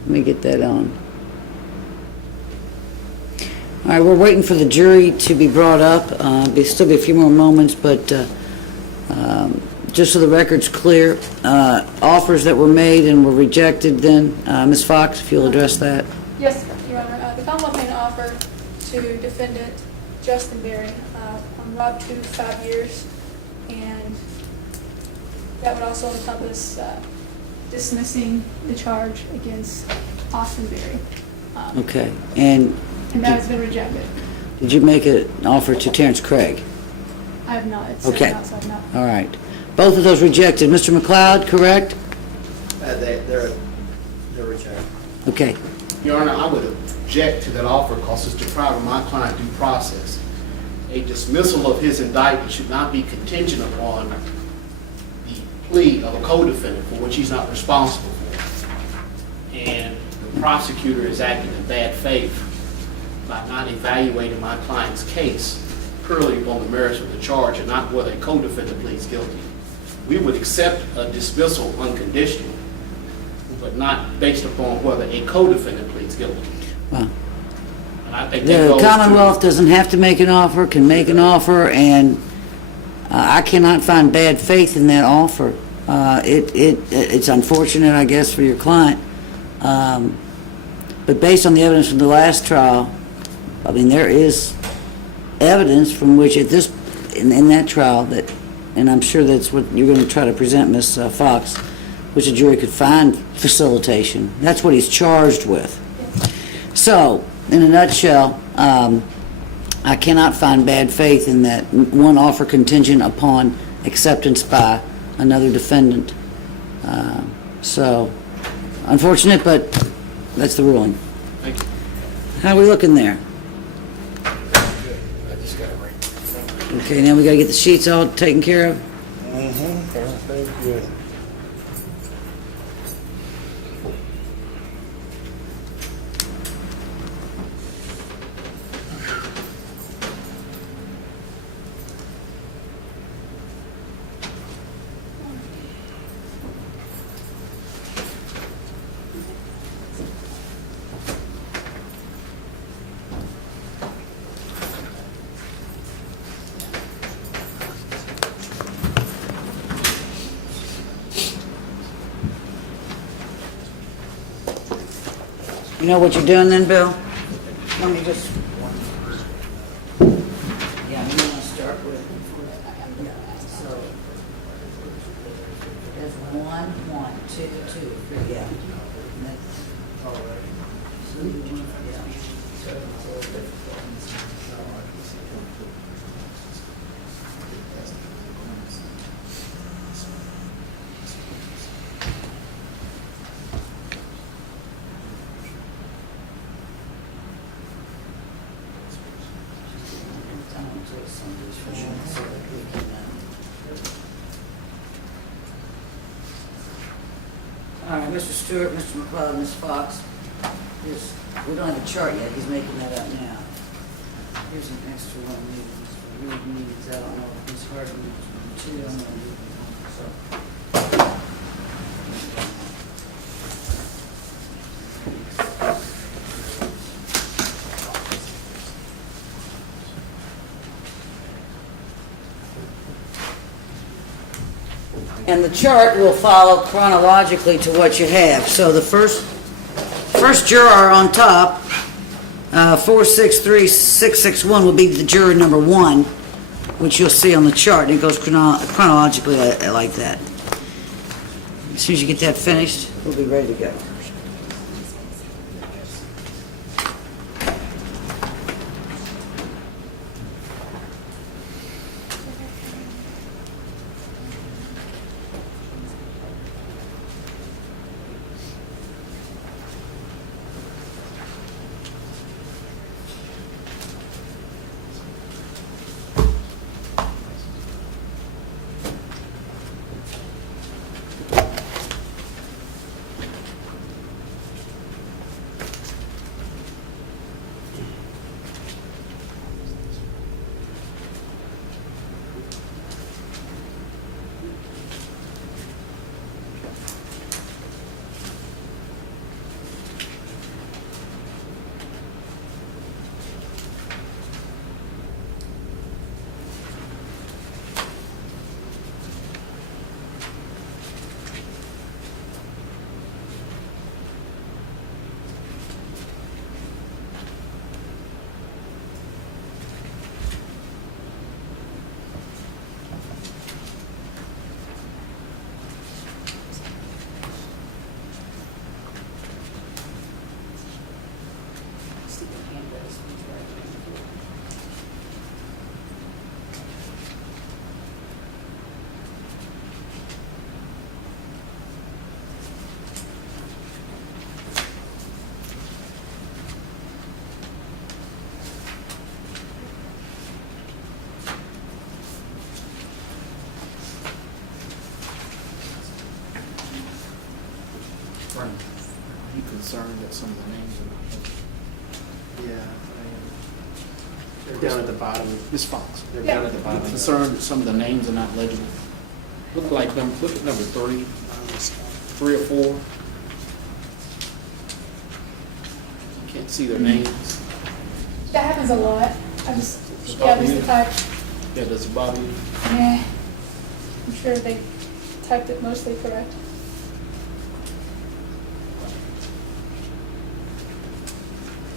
Let me get that on. All right, we're waiting for the jury to be brought up. Still be a few more moments, but just so the record's clear, offers that were made and were rejected then, Ms. Fox, if you'll address that. Yes, Your Honor. The Commonwealth made an offer to defendant Justin Berry on Rob 2 5 years, and that would also encompass dismissing the charge against Austin Berry. Okay, and And that has been rejected. did you make an offer to Terrence Craig? I have not. It's Okay. out, so I've not. All right. Both of those rejected. Mr. McLeod, correct? They're rejected. Okay. Your Honor, I would object to that offer because it's depriving my client due process. A dismissal of his indictment should not be contingent upon the plea of a co-defendant for which he's not responsible for. And the prosecutor is acting in bad faith by not evaluating my client's case purely upon the merits of the charge and not whether a co-defendant pleads guilty. We would accept a dismissal unconditionally, but not based upon whether a co-defendant pleads guilty. Well, And I think that the goes Commonwealth doesn't have to make an offer, can make an offer, and I cannot find bad faith in that offer. It's unfortunate, I guess, for your client. But based on the evidence from the last trial, I mean, there is evidence from which in that trial that, and I'm sure that's what you're going to try to present, Ms. Fox, which a jury could find facilitation. That's what he's charged with. So, in a nutshell, I cannot find bad faith in that one offer contingent upon acceptance by another defendant. So, unfortunate, but that's the ruling. Thank you. How are we looking there? I just got it right. Okay, now we got to get the sheets all taken care of. Thank you. You know what you're doing then, Bill? Let me just... Yeah, we want to start with... So, there's 1, 1, 2, 2, 3, yeah. And that's all right. So, yeah. So, it's a little difficult. All right, Mr. Stewart, Mr. McLeod, Ms. Fox, we don't have a chart yet, he's making that up now. Here's an extra one, read meetings, I don't know if it's hard to read, 2, I'm gonna read them, so. And the chart will follow chronologically to what you have. So the first juror on top, 463661, will be the juror number 1, which you'll see on the chart. And it goes chronologically like that. As soon as you get that finished, we'll be ready to go. Are you concerned that some of the names are not? Yeah. They're down at the bottom. Ms. Fox? They're down at the You bottom. concerned that some of the names are not legible? Look at number 3, 3 or 4. You can't see their names. That happens a lot. I just, Does it yeah, bother just you? the type. Yeah, does it bother you? Yeah. I'm sure they typed it mostly correct.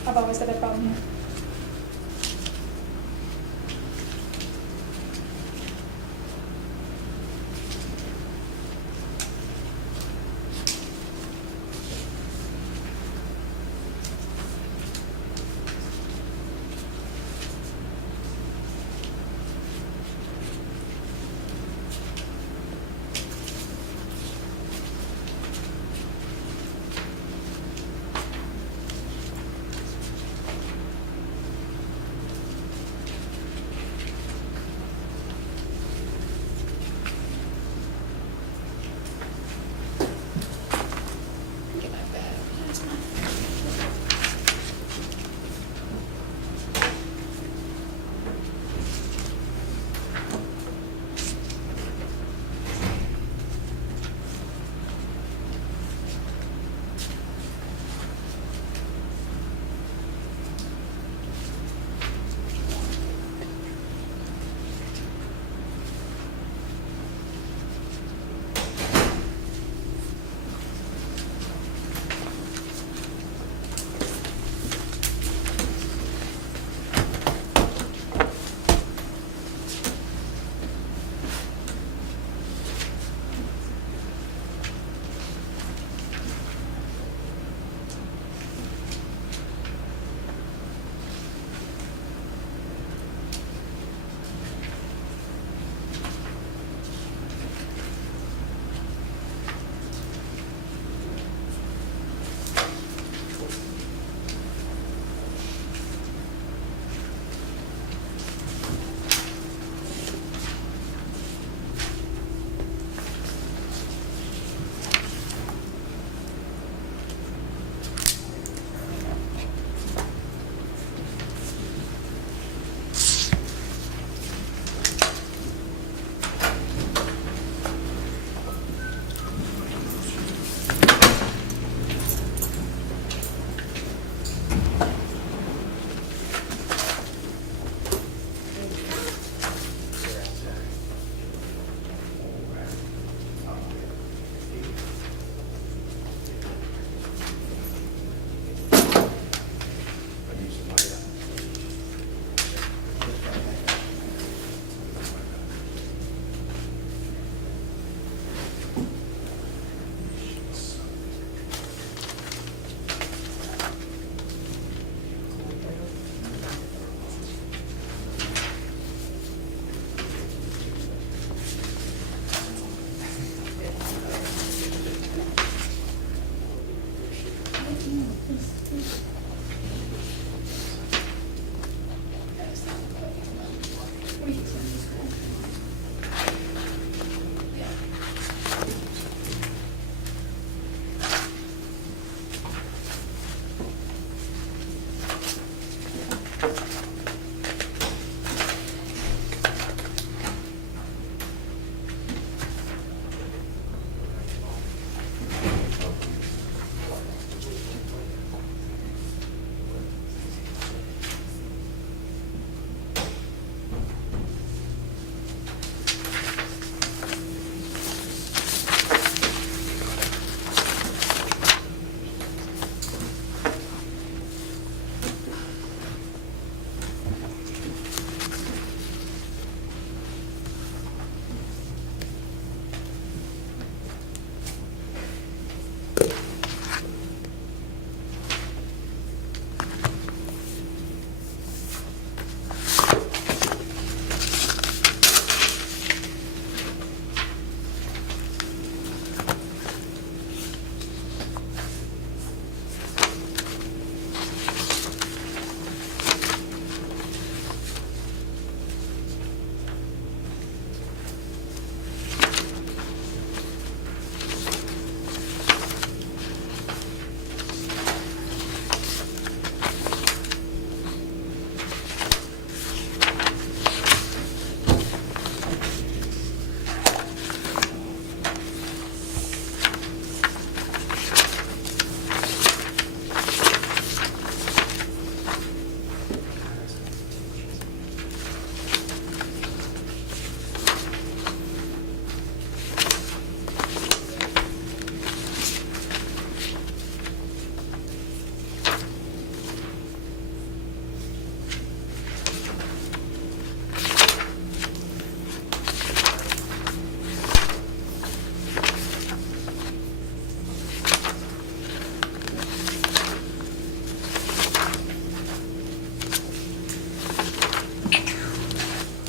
I've always had that problem here. Get my bag. That's mine.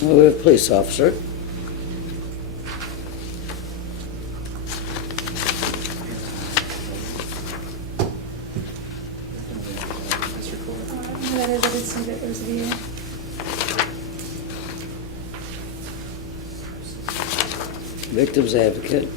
Well, we have a police officer. That is, I did see that there's a video. Victim's advocate.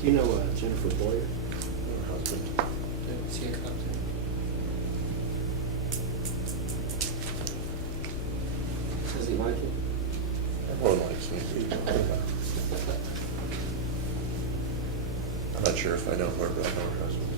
Do you know Jennifer Boyer? Her husband? See a copy. Does he like it? Everyone likes me. I'm not sure if I know her, but I know her husband.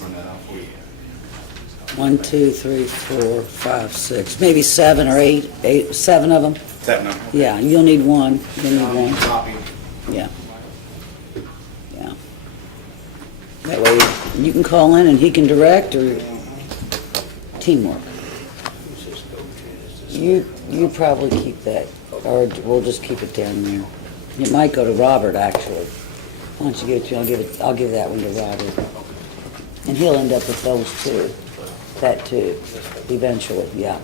Run that out for you. 1, 2, 3, 4, 5, 6, maybe 7 or 8, 7 of them. That number? Yeah, you'll need one. You'll need one. Copy. Yeah. Yeah. That way you can call in and he can direct or teamwork. You probably keep that, or we'll just keep it down there. It might go to Robert, actually. Why don't you give it to me? I'll give that one to Robert. And he'll end up with those too. That too, eventually, yeah.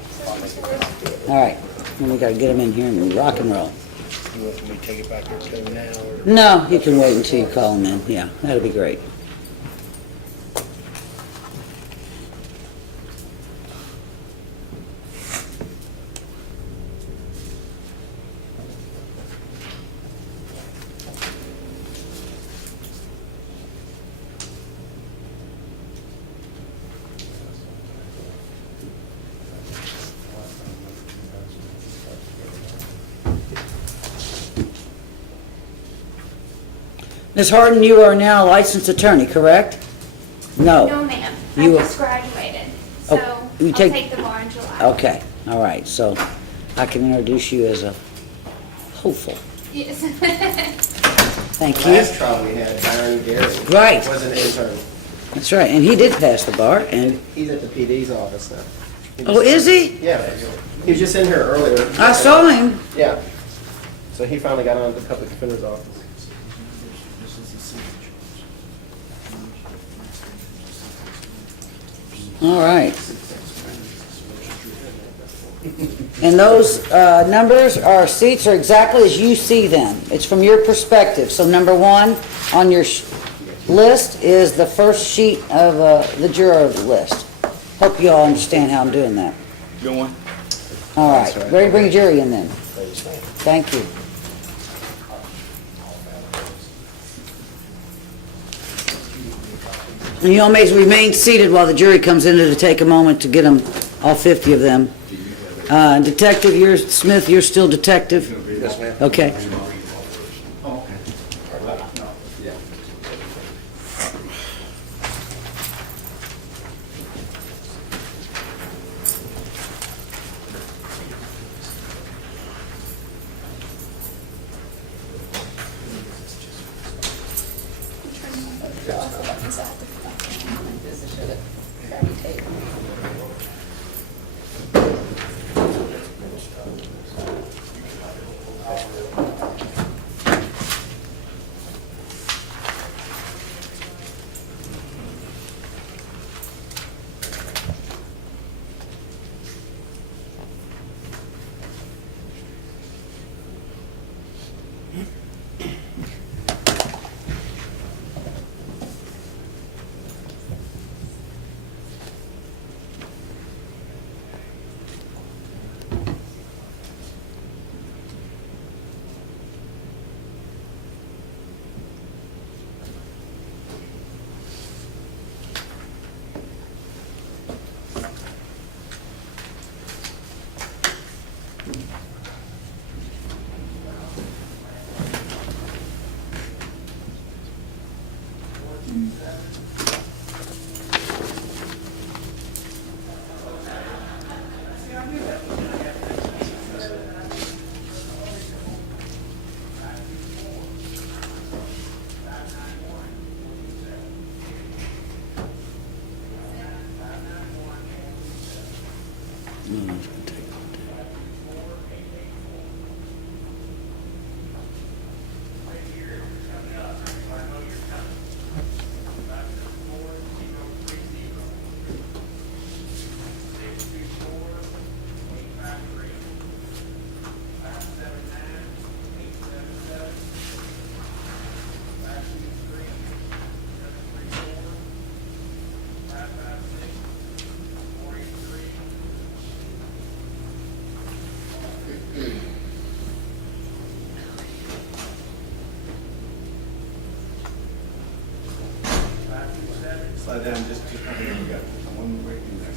All right, then we gotta get them in here and rock and roll. You want me to take it back there to him now, or? No, you can wait until you call them in, yeah, that'll be great. Ms. Harden, you are now a licensed attorney, correct? No, No. ma'am. I You- just graduated, Oh, so you I'll take- take the bar in July. Okay, all right, so I can introduce you as a hopeful. Yes. Thank you. Last trial we had, Byron Gary. Right. Was an intern. That's right, and he did pass the bar, and, He's at the PD's office now. oh, is he? Yeah. He was just in here earlier. I saw him. Yeah. So he finally got on to the public defender's office. All right. And those numbers or seats are exactly as you see them. It's from your perspective. So number 1 on your list is the first sheet of the juror list. Hope you all understand how I'm doing that. Going. All right, ready to bring jury in then? Thank you. And you all may remain seated while the jury comes in to take a moment to get them, all 50 of them. Detective, Smith, you're still detective? Yes, ma'am. Okay. Slide down just we got one break in there.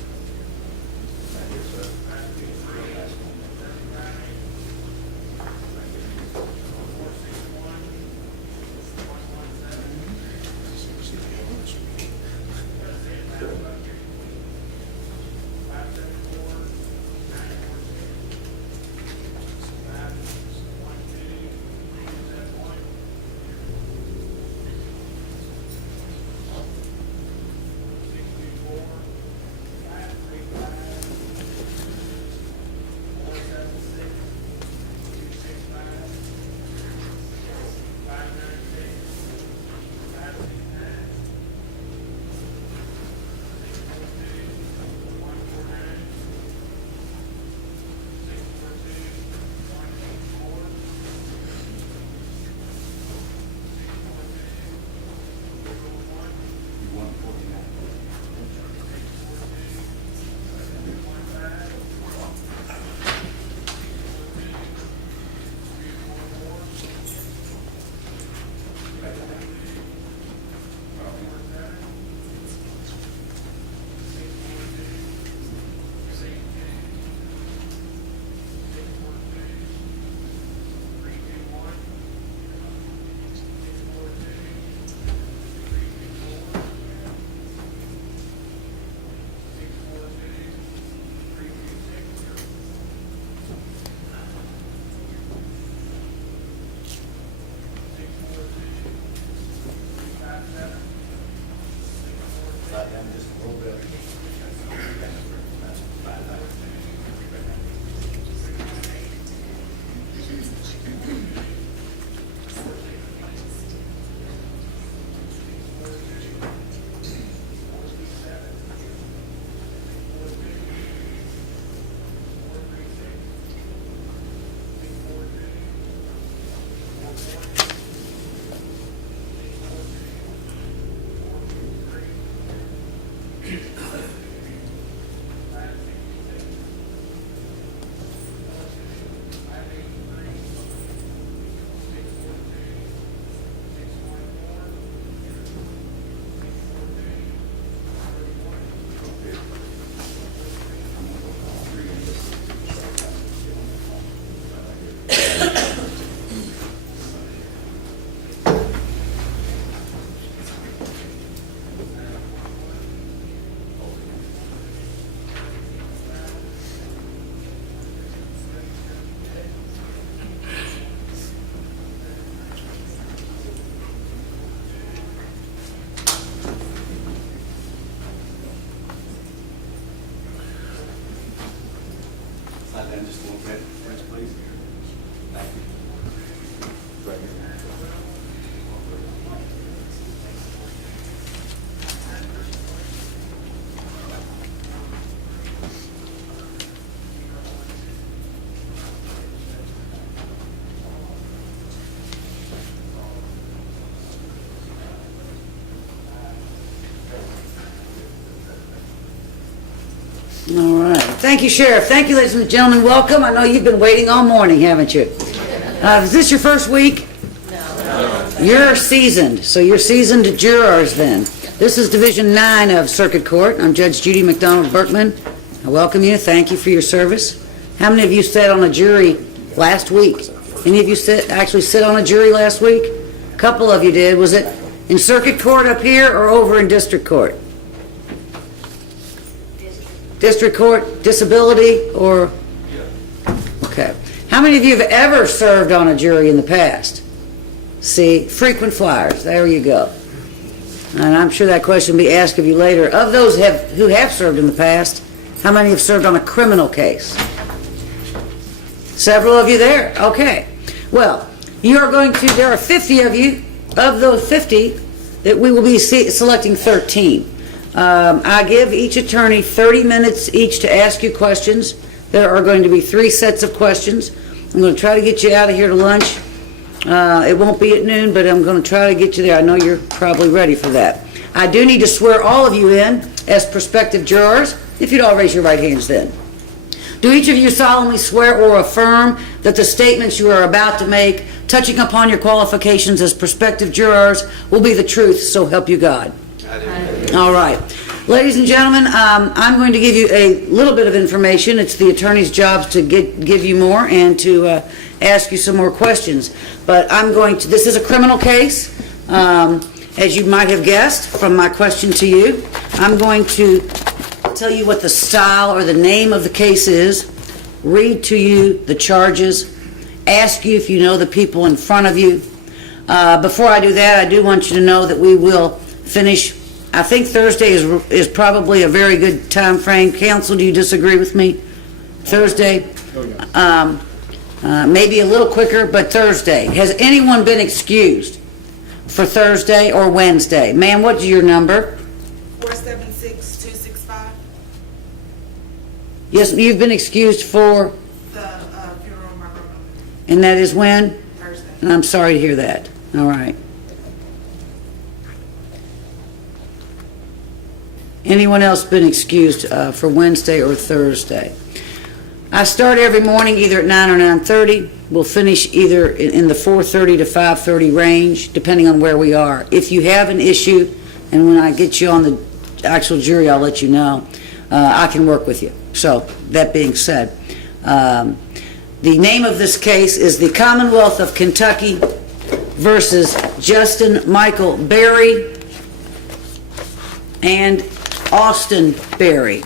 Right here, sir. then just one minute, French, please. Thank you. Right here. All right. Thank you, Sheriff. Thank you, ladies and gentlemen. Welcome. I know you've been waiting all morning, haven't you? Is this your first week? No. You're seasoned. So you're seasoned jurors then. This is Division 9 of Circuit Court. I'm Judge Judy McDonald Berkman. I welcome you. Thank you for your service. How many of you sat on a jury last week? Any of you actually sit on a jury last week? A couple of you did. Was it in Circuit Court up here or over in District Court? District Court, disability, or? Okay. How many of you have ever served on a jury in the past? See, frequent flyers, there you go. And I'm sure that question will be asked of you later. Of those who have served in the past, how many have served on a criminal case? Several of you there, okay. Well, there are 50 of you. Of those 50, that we will be selecting 13. I give each attorney 30 minutes each to ask you questions. There are going to be 3 sets of questions. I'm going to try to get you out of here to lunch. It won't be at noon, but I'm going to try to get you there. I know you're probably ready for that. I do need to swear all of you in as prospective jurors. If you'd all raise your right hands then. Do each of you solemnly swear or affirm that the statements you are about to make, touching upon your qualifications as prospective jurors, will be the truth, so help you God? I do. All right. Ladies and gentlemen, I'm going to give you a little bit of information. It's the attorney's job to give you more and to ask you some more questions. But this is a criminal case, as you might have guessed from my question to you. I'm going to tell you what the style or the name of the case is, read to you the charges, ask you if you know the people in front of you. Before I do that, I do want you to know that we will finish. I think Thursday is probably a very good time frame. Counsel, do you disagree with me? Thursday? Maybe a little quicker, but Thursday. Has anyone been excused for Thursday or Wednesday? Ma'am, what's your number? 476-265. Yes, you've been excused for? The funeral of my brother. And that is when? Thursday. And I'm sorry to hear that. All right. Anyone else been excused for Wednesday or Thursday? I start every morning either at 9 or 9:30. We'll finish either in the 4:30 to 5:30 range, depending on where we are. If you have an issue, and when I get you on the actual jury, I'll let you know, I can work with you. So, that being said, the name of this case is the Commonwealth of Kentucky versus Justin Michael Berry and Austin Berry.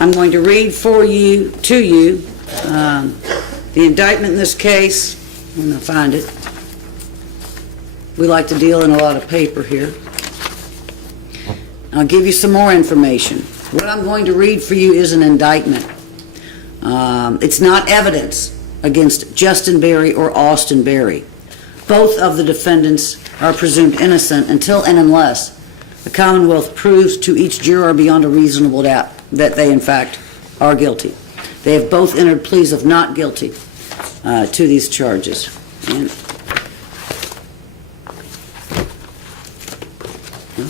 I'm going to read to you the indictment in this case. I'm going to find it. We like to deal in a lot of paper here. I'll give you some more information. What I'm going to read for you is an indictment. It's not evidence against Justin Berry or Austin Berry. Both of the defendants are presumed innocent until and unless the Commonwealth proves to each juror beyond a reasonable doubt that they, in fact, are guilty. They have both entered pleas of not guilty to these charges. And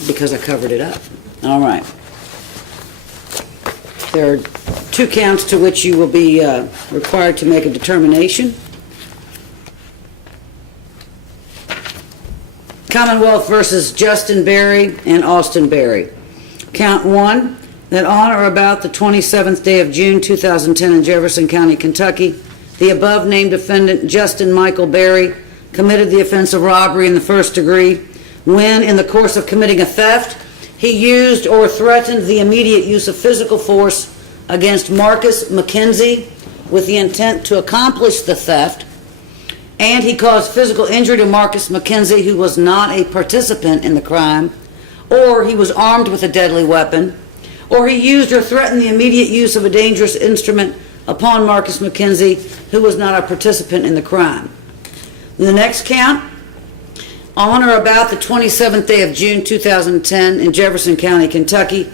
because I covered it up. All right. There are 2 counts to which you will be required to make a determination. Commonwealth versus Justin Berry and Austin Berry. Count 1, that on or about the 27th day of June 2010 in Jefferson County, Kentucky, the above-named defendant, Justin Michael Berry, committed the offense of robbery in the first degree when, in the course of committing a theft, he used or threatened the immediate use of physical force against Marcus McKenzie with the intent to accomplish the theft, and he caused physical injury to Marcus McKenzie, who was not a participant in the crime, or he was armed with a deadly weapon, or he used or threatened the immediate use of a dangerous instrument upon Marcus McKenzie, who was not a participant in the crime. The next count, on or about the 27th day of June 2010 in Jefferson County, Kentucky,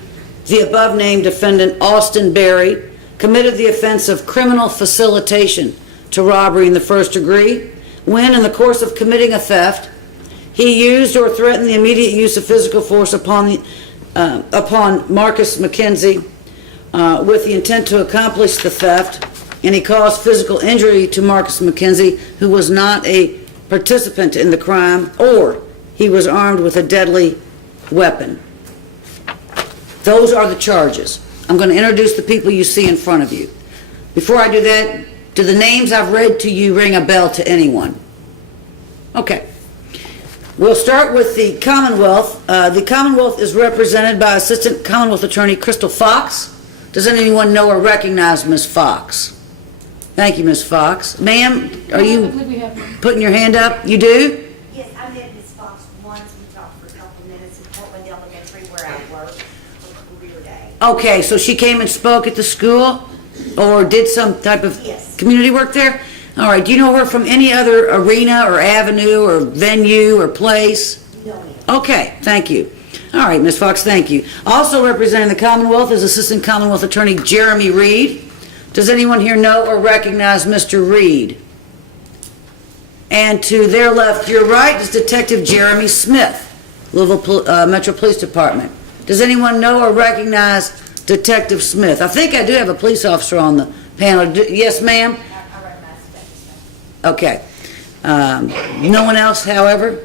the above-named defendant, Austin Berry, committed the offense of criminal facilitation to robbery in the first degree when, in the course of committing a theft, he used or threatened the immediate use of physical force upon Marcus McKenzie with the intent to accomplish the theft, and he caused physical injury to Marcus McKenzie, who was not a participant in the crime, or he was armed with a deadly weapon. Those are the charges. I'm going to introduce the people you see in front of you. Before I do that, do the names I've read to you ring a bell to anyone? Okay. We'll start with the Commonwealth. The Commonwealth is represented by Assistant Commonwealth Attorney Crystal Fox. Does anyone know or recognize Ms. Fox? Thank you, Ms. Fox. Ma'am, are I you believe we have one. putting your hand up? You do? Yes, I met Ms. Fox once. We talked for a couple of minutes in Portland Elementary where I work for Career Day. Okay, so she came and spoke at the school or did some type of Yes. community work there? All right, do you know her from any other arena or avenue or venue or place? No, ma'am. Okay, thank you. All right, Ms. Fox, thank you. Also representing the Commonwealth is Assistant Commonwealth Attorney Jeremy Reed. Does anyone here know or recognize Mr. Reed? And to their left, your right, is Detective Jeremy Smith, Louisville Metro Police Department. Does anyone know or recognize Detective Smith? I think I do have a police officer on the panel. Yes, ma'am? I recognize that. Okay. No one else, however?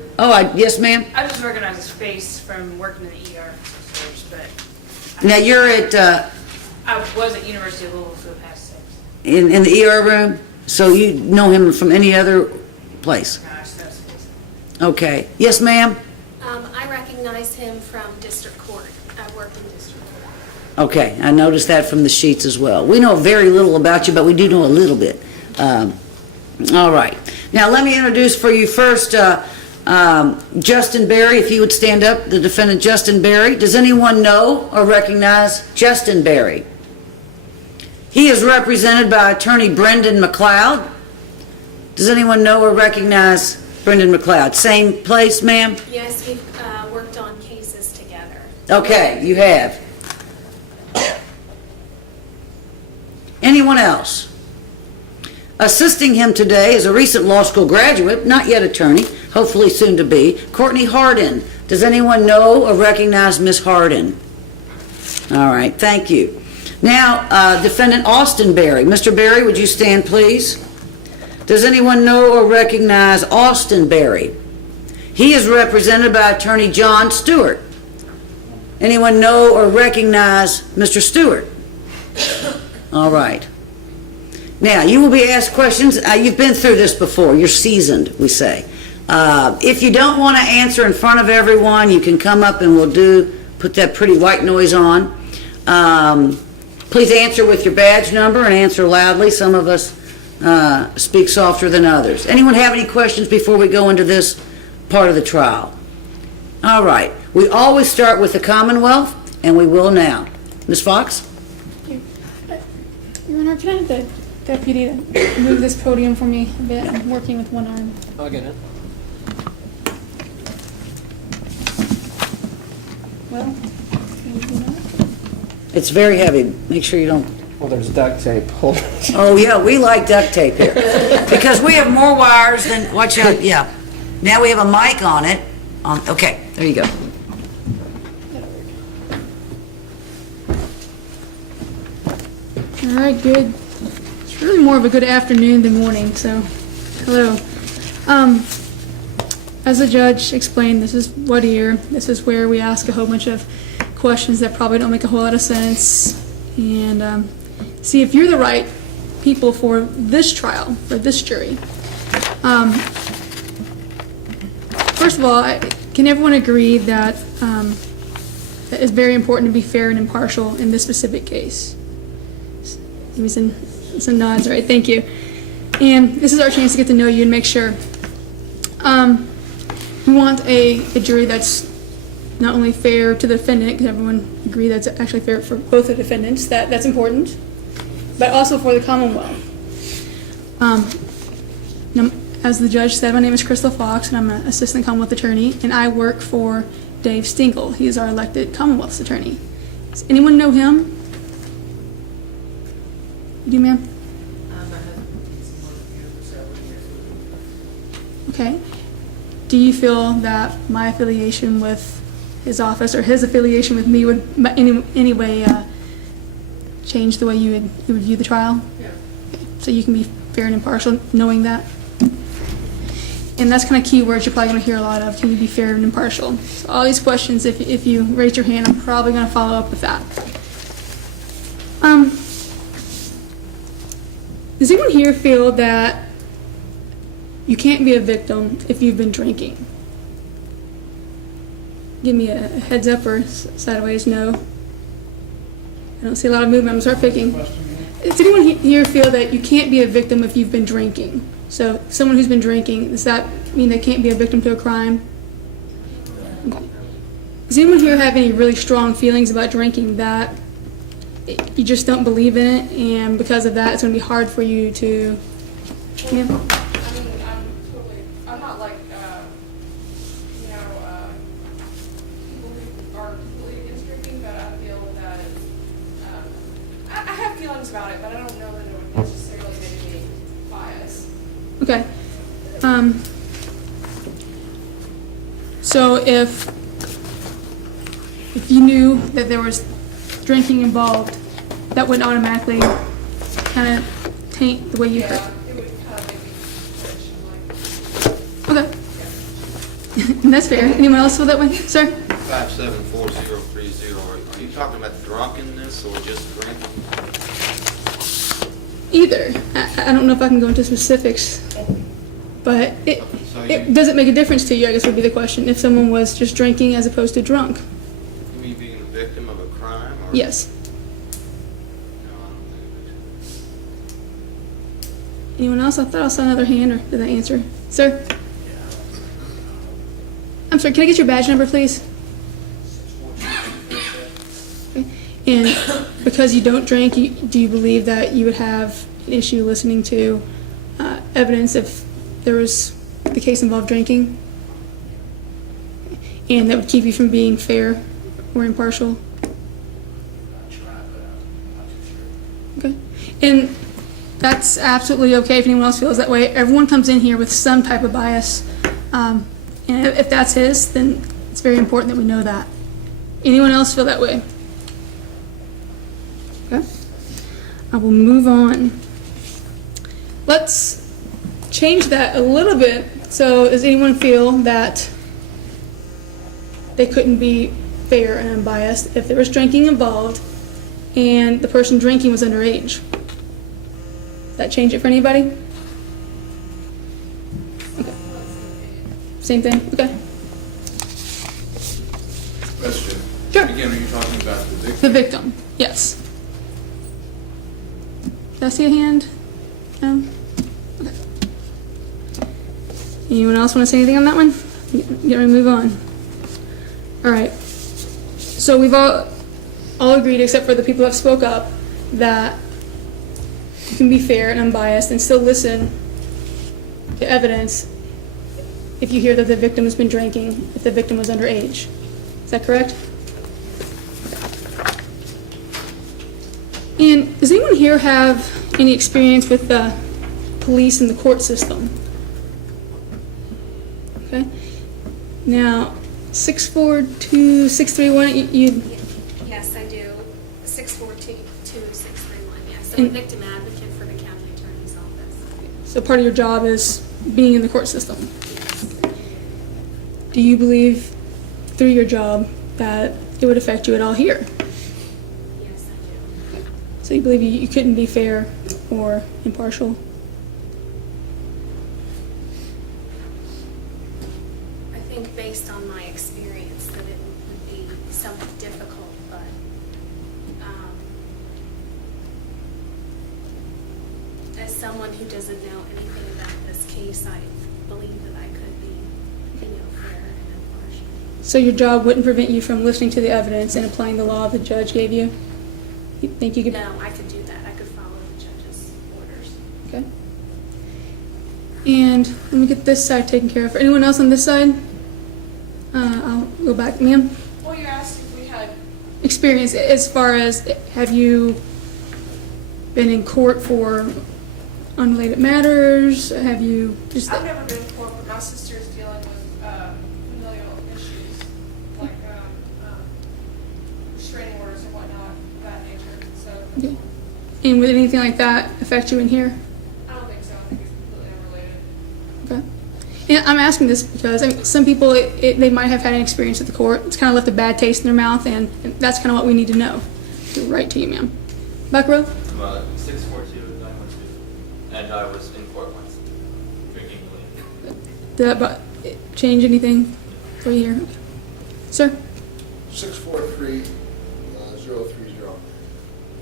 Yes, ma'am? I just recognize his face from working in the ER stores, but Now, you're at, I was at University of Louisville for the past 6. in the ER room, so you know him from any other place? No, I just know his face. Okay. Yes, ma'am? I recognize him from district court. I work in district court. Okay, I noticed that from the sheets as well. We know very little about you, but we do know a little bit. All right. Now, let me introduce for you first Justin Berry, if he would stand up, the defendant Justin Berry. Does anyone know or recognize Justin Berry? He is represented by attorney Brendan McLeod. Does anyone know or recognize Brendan McLeod? Same place, ma'am? Yes, we've worked on cases together. Okay, you have. Anyone else? Assisting him today is a recent law school graduate, not yet attorney, hopefully soon to be, Courtney Hardin. Does anyone know or recognize Ms. Hardin? All right, thank you. Now, defendant Austin Berry. Mr. Berry, would you stand, please? Does anyone know or recognize Austin Berry? He is represented by attorney John Stewart. Anyone know or recognize Mr. Stewart? All right. Now, you will be asked questions. You've been through this before. You're seasoned, we say. If you don't want to answer in front of everyone, you can come up and we'll put that pretty white noise on. Please answer with your badge number and answer loudly. Some of us speak softer than others. Anyone have any questions before we go into this part of the trial? All right. We always start with the Commonwealth, and we will now. Ms. Fox? Thank you. Your Honor, can I have the deputy to move this podium for me a bit? I'm working with one arm. I'll get it. Well, can you do that? It's very heavy. Make sure you don't... Well, there's duct tape. Hold on. Oh, yeah, we like duct tape here. Because we have more wires than... Watch out, yeah. Now we have a mic on it. Okay, there you go. All right, good. It's really more of a good afternoon than morning, so hello. As the judge explained, this is voir dire. This is where we ask a whole bunch of questions that probably don't make a whole lot of sense, and see if you're the right people for this trial, for this jury. First of all, can everyone agree that that it's very important to be fair and impartial in this specific case? Give me some nods, right? Thank you. And this is our chance to get to know you and make sure. We want a jury that's not only fair to the defendant, because everyone agreed that's actually fair for both the defendants, that's important, but also for the Commonwealth. Now, as the judge said, my name is Crystal Fox, and I'm an assistant Commonwealth attorney, and I work for Dave Stinkle. He is our elected Commonwealth's attorney. Does anyone know him? You do, ma'am? My husband's worked here for several years. Okay. Do you feel that my affiliation with his office or his affiliation with me would in any way change the way you would view the trial? Yeah. Okay. So you can be fair and impartial knowing that? And that's kind of key words you're probably going to hear a lot of. Can you be fair and impartial? So all these questions, if you raise your hand, I'm probably going to follow up with that. Does anyone here feel that you can't be a victim if you've been drinking? Give me a heads up or sideways no. I don't see a lot of movement. I'm going to start picking. Does anyone here feel that you can't be a victim if you've been drinking? So someone who's been drinking, does that mean they can't be a victim to a crime? Okay. Does anyone here have any really strong feelings about drinking that you just don't believe in it, and because of that it's going to be hard for you to... Yeah. I'm not like, people who are completely against drinking, but I feel that I have feelings about it, but I don't know that it would necessarily make me biased. Okay. So if you knew that there was drinking involved, that would automatically kind of taint the way you Yeah, heard. it would kind of make me like, Okay. And that's fair. Anyone else feel that way? Sir? 574030. Are you talking about drunkenness or just drinking? Either. I don't know if I can go into specifics, but it does it make a difference to you, I guess would be the question, if someone was just drinking as opposed to drunk? You mean being a victim of a crime? Or? Yes. No, I don't think it is. Anyone else? I thought I saw another hand, or did that answer? Sir? I'm sorry, can I get your badge number, please? Okay. And because you don't drink, do you believe that you would have an issue listening to evidence if there was the case involved drinking? And that would keep you from being fair or impartial? Okay. And that's absolutely okay if anyone else feels that way. Everyone comes in here with some type of bias. And if that's his, then it's very important that we know that. Anyone else feel that way? Okay. I will move on. Let's change that a little bit. So does anyone feel that they couldn't be fair and unbiased if there was drinking involved and the person drinking was underage? Does that change it for anybody? Okay. Same thing? Okay. Question. Sure. Again, are you talking about the victim? The victim, yes. Did I see a hand? No? Okay. Anyone else want to say anything on that one? Get ready to move on. All right. So we've all agreed, except for the people that spoke up, that you can be fair and unbiased and still listen to evidence if you hear that the victim has been drinking, if the victim was underage. Is that correct? And does anyone here have any experience with the police and the court system? Okay. Now, 642-631, you... Yes, I do. 642-631, yes. I'm a victim advocate for the county attorney's office. So part of your job is being in the court system. Do you believe through your job that it would affect you at all here? Yes, I do. So you believe you couldn't be fair or impartial? I think based on my experience that it would be somewhat difficult, but as someone who doesn't know anything about this case, I believe that I could be, fair and impartial. So your job wouldn't prevent you from listening to the evidence and applying the law the judge gave you? You think you could? No, I could do that. I could follow the judge's orders. Okay. And let me get this side taken care of. For anyone else on this side? I'll go back. Ma'am? Well, you asked if we had, Experience as far as, have you been in court for unrelated matters? Have you just... I've never been in court, but my sister is dealing with familial issues, like restraining orders and whatnot, of that nature, so. Okay. And would anything like that affect you in here? I don't think so, I think it's completely unrelated. Okay. And I'm asking this because some people, they might have had an experience at the court. It's kind of left a bad taste in their mouth, and that's kind of what we need to know. Right to you, ma'am. Back row? 642-912, and I was in court once, drinking lean. Did that change anything for you here? Sir? 643-030.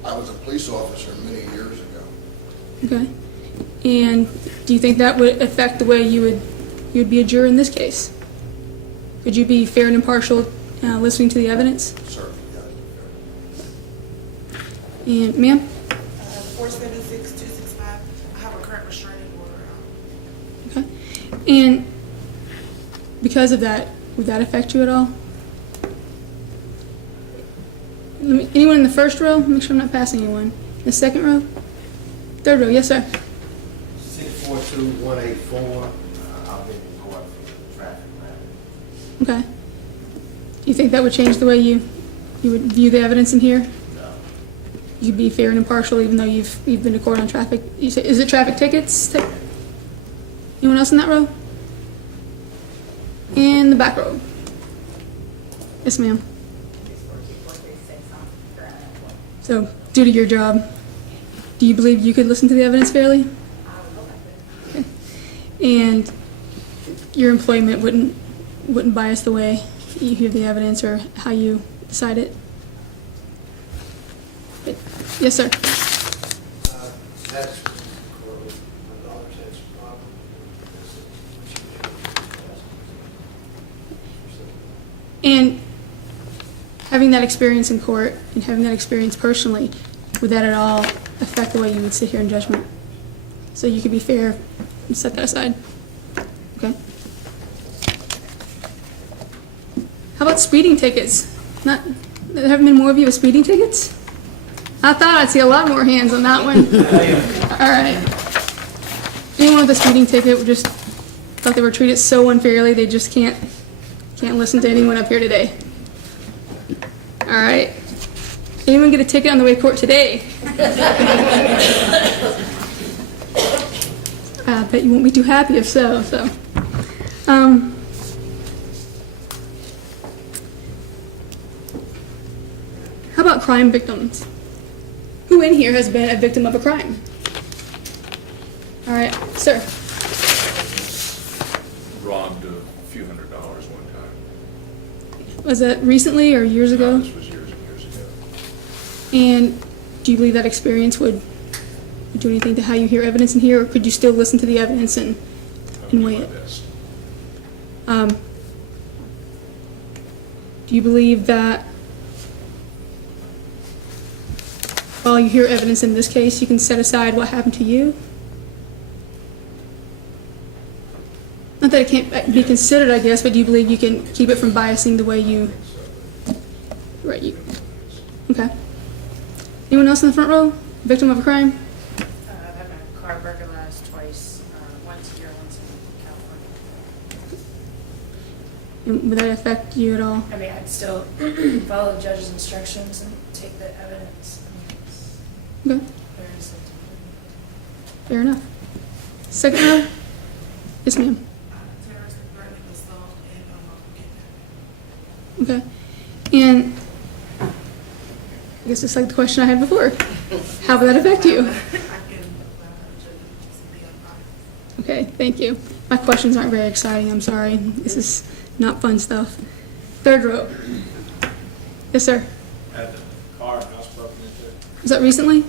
I was a police officer many years ago. Okay. And do you think that would affect the way you would be a juror in this case? Could you be fair and impartial listening to the evidence? Certainly, yes. And ma'am? 476-265, I have a current restraining order out. Okay. And because of that, would that affect you at all? Anyone in the first row? Make sure I'm not passing anyone. The second row? Third row, yes, sir. 642-184, I've been in court for traffic matter. Okay. Do you think that would change the way you would view the evidence in here? No. You'd be fair and impartial even though you've been to court on traffic. You say, is it traffic tickets? Anyone else in that row? In the back row. Yes, ma'am. So, due to your job, do you believe you could listen to the evidence fairly? Okay. And your employment wouldn't bias the way you hear the evidence or how you decide it? Yes, sir. That's my daughter said it's a problem. And having that experience in court and having that experience personally, would that at all affect the way you would sit here in judgment? So you could be fair and set that aside? Okay. How about speeding tickets? There haven't been more of you with speeding tickets? I thought I'd see a lot more hands on that one. All right. Anyone with a speeding ticket would just thought they were treated so unfairly they just can't listen to anyone up here today. All right. Anyone get a ticket on the way to court today? I bet you won't be too happy if so. How about crime victims? Who in here has been a victim of a crime? All right, sir. Robbed a few $100s one time. Was that recently or years ago? This was years and years ago. And do you believe that experience would do anything to how you hear evidence in here, or could you still listen to the evidence and weigh it? Best. Do you believe that while you hear evidence in this case, you can set aside what happened to you? Not that it can't be considered, I guess, but do you believe you can keep it from biasing the way you... Right, you... Okay. Anyone else in the front row? Victim of a crime? I've had my car burglarized twice, once here, once in California. And would that affect you at all? I mean, I'd still follow the judge's instructions and take the evidence. I mean, it's Okay, very simple. fair enough. Second row? Yes, ma'am. Terroristic threatening assault and kidnapping. Okay. And I guess it's like the question I had before. How would that affect you? I can just be unbiased. Okay, thank you. My questions aren't very exciting, I'm sorry. This is not fun stuff. Third row. Yes, sir. Had the car and house broken into Was that recently?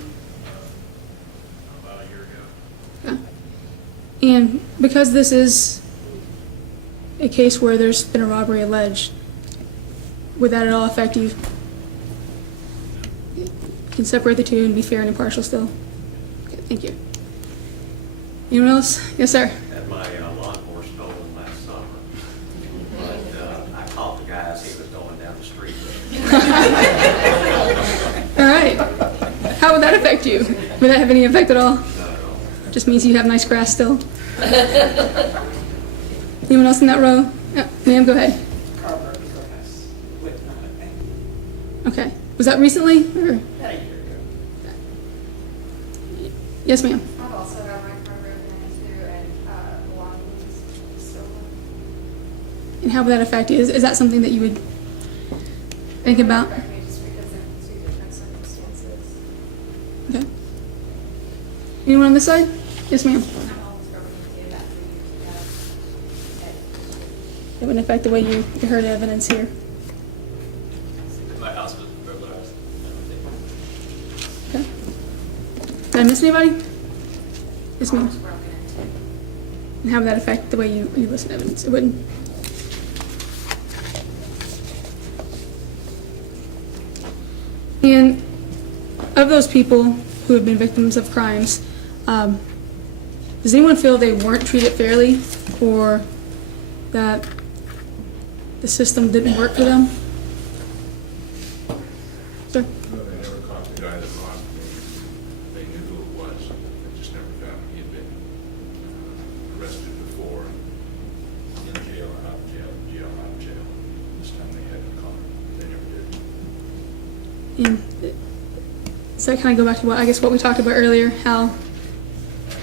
about a year ago. Yeah. And because this is a case where there's been a robbery alleged, would that at all affect you? You can separate the two and be fair and impartial still. Okay, thank you. Anyone else? Yes, sir. Had my lawnmower stolen last summer, but I caught the guy as he was going down the street. All right. How would that affect you? Would that have any effect at all? Not at all. Just means you have nice grass still. Anyone else in that row? Yeah, ma'am, go ahead. Car broke glass with not Okay. Was that recently? Or? about a year ago. Yes, ma'am. I've also got my car broken into and a lot of things stolen. And how would that affect you? Is that something that you would think about? Affect me just because of two different circumstances. Okay. Anyone on this side? Yes, ma'am. My home was broken into about 3 years ago. It wouldn't affect the way you heard evidence here. My house was burglarized. Okay. Did I miss anybody? Yes, Home ma'am. was broken into. And how would that affect the way you listen to evidence? It wouldn't. And of those people who have been victims of crimes, does anyone feel they weren't treated fairly or that the system didn't work for them? Sir? No, they never caught the guy that robbed me. They knew who it was. They just never found him. He had been arrested before, in jail or out of jail, out of jail. This time they hadn't caught him. They never did. And does that kind of go back to what we talked about earlier, how, I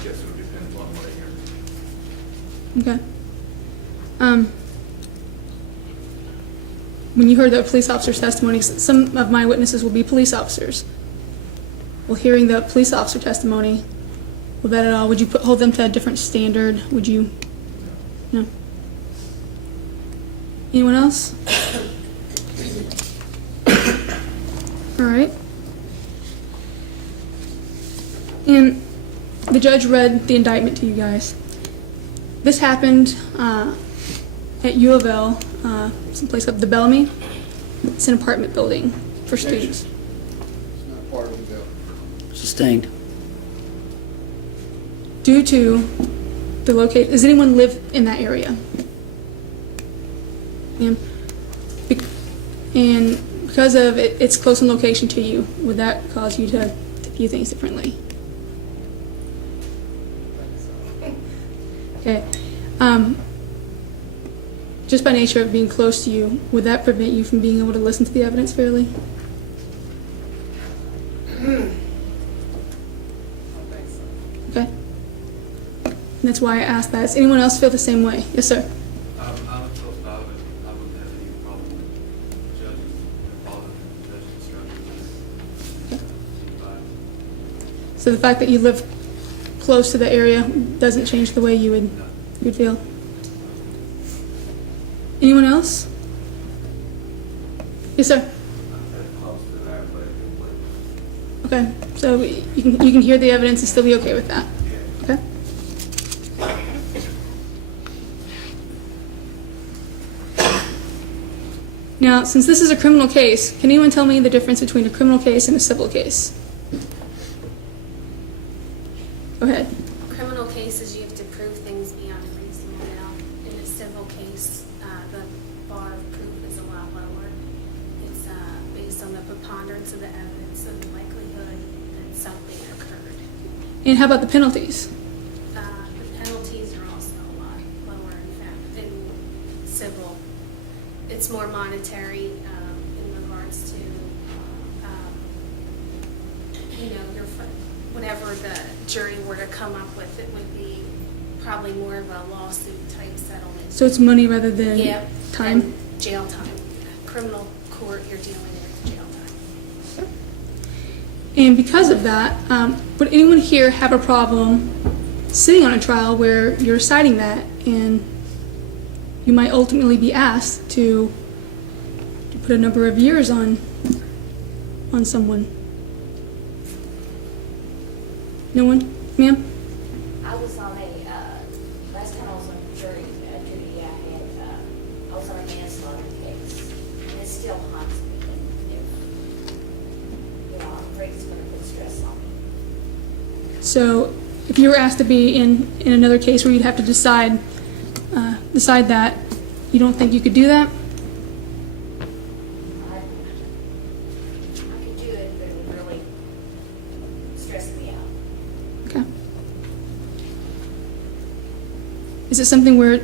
guess it would depend on what I hear. okay. When you heard the police officer's testimony, some of my witnesses will be police officers. Well, hearing the police officer testimony, will that at all, would you hold them to a different standard? Would you? No. Anyone else? All right. And the judge read the indictment to you guys. This happened at U of L, someplace called the Bellamy. It's an apartment building for students. It's not part of the bill. Sustained. Due to the does anyone live in that area? And because of its close in location to you, would that cause you to view things differently? Okay. Just by nature of being close to you, would that prevent you from being able to listen to the evidence fairly? Okay. And that's why I asked that. Does anyone else feel the same way? Yes, sir. I would feel about it. I wouldn't have any problem with the judges following the judge's instructions. So the fact that you live close to the area doesn't change the way you would feel? Anyone else? Yes, sir. Okay, so you can hear the evidence and still be okay with that? Okay. Now, since this is a criminal case, can anyone tell me the difference between a criminal case and a civil case? Go ahead. Criminal cases, you have to prove things beyond a reasonable doubt. In a civil case, the bar of proof is a lot lower. It's based on the preponderance of the evidence and the likelihood that something occurred. And how about the penalties? The penalties are also a lot lower, in fact, in civil. It's more monetary in regards to, whatever the jury were to come up with, it would be probably more of a lawsuit type settlement. So it's money rather than Yep, time? and jail time. Criminal court, you're dealing with jail time. And because of that, would anyone here have a problem sitting on a trial where you're citing that and you might ultimately be asked to put a number of years on someone? No one? Ma'am? I was on last time I was on jury, I was on a manslaughter case. And this still haunts me. If, I'm afraid it's gonna put stress on me. So if you were asked to be in another case where you'd have to decide that, you don't think you could do that? I could do it, but it would really stress me out. Okay. Is it something where,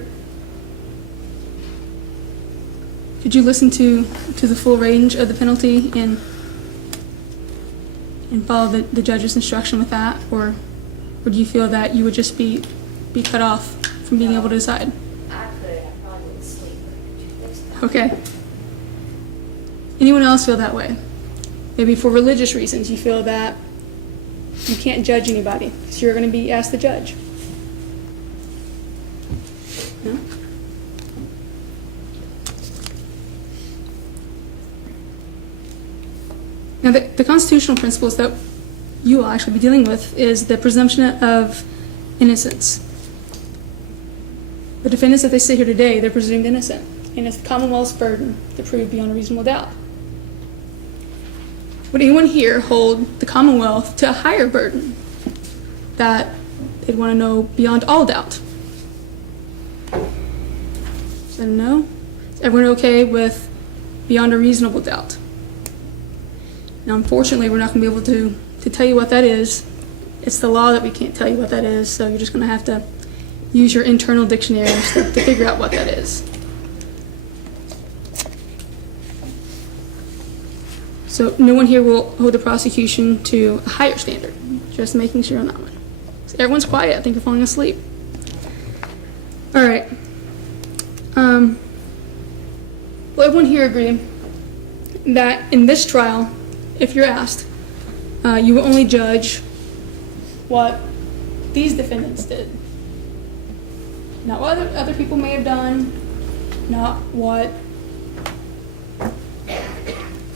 could you listen to the full range of the penalty and follow the judge's instruction with that? Or do you feel that you would just be cut off from being able to decide? I probably wouldn't sleep. Okay. Anyone else feel that way? Maybe for religious reasons, you feel that you can't judge anybody because you're going to be asked to judge. No? Now, the constitutional principles that you will actually be dealing with is the presumption of innocence. The defendants that they sit here today, they're presumed innocent, and it's the Commonwealth's burden to prove beyond a reasonable doubt. Would anyone here hold the Commonwealth to a higher burden that they'd want to know beyond all doubt? Is that a no? Is everyone okay with beyond a reasonable doubt? Now, unfortunately, we're not going to be able to tell you what that is. It's the law that we can't tell you what that is, so you're just going to have to use your internal dictionaries to figure out what that is. So no one here will hold the prosecution to a higher standard, just making sure on that one. So everyone's quiet. I think you're falling asleep. All right. Will everyone here agree that in this trial, if you're asked, you will only judge what these defendants did? Not what other people may have done, not what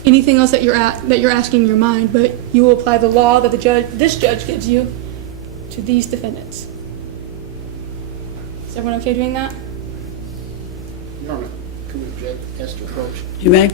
anything else that you're asking in your mind, but you will apply the law that this judge gives you to these defendants. Is everyone okay doing that? Your Honor, can we object as to approach? You may.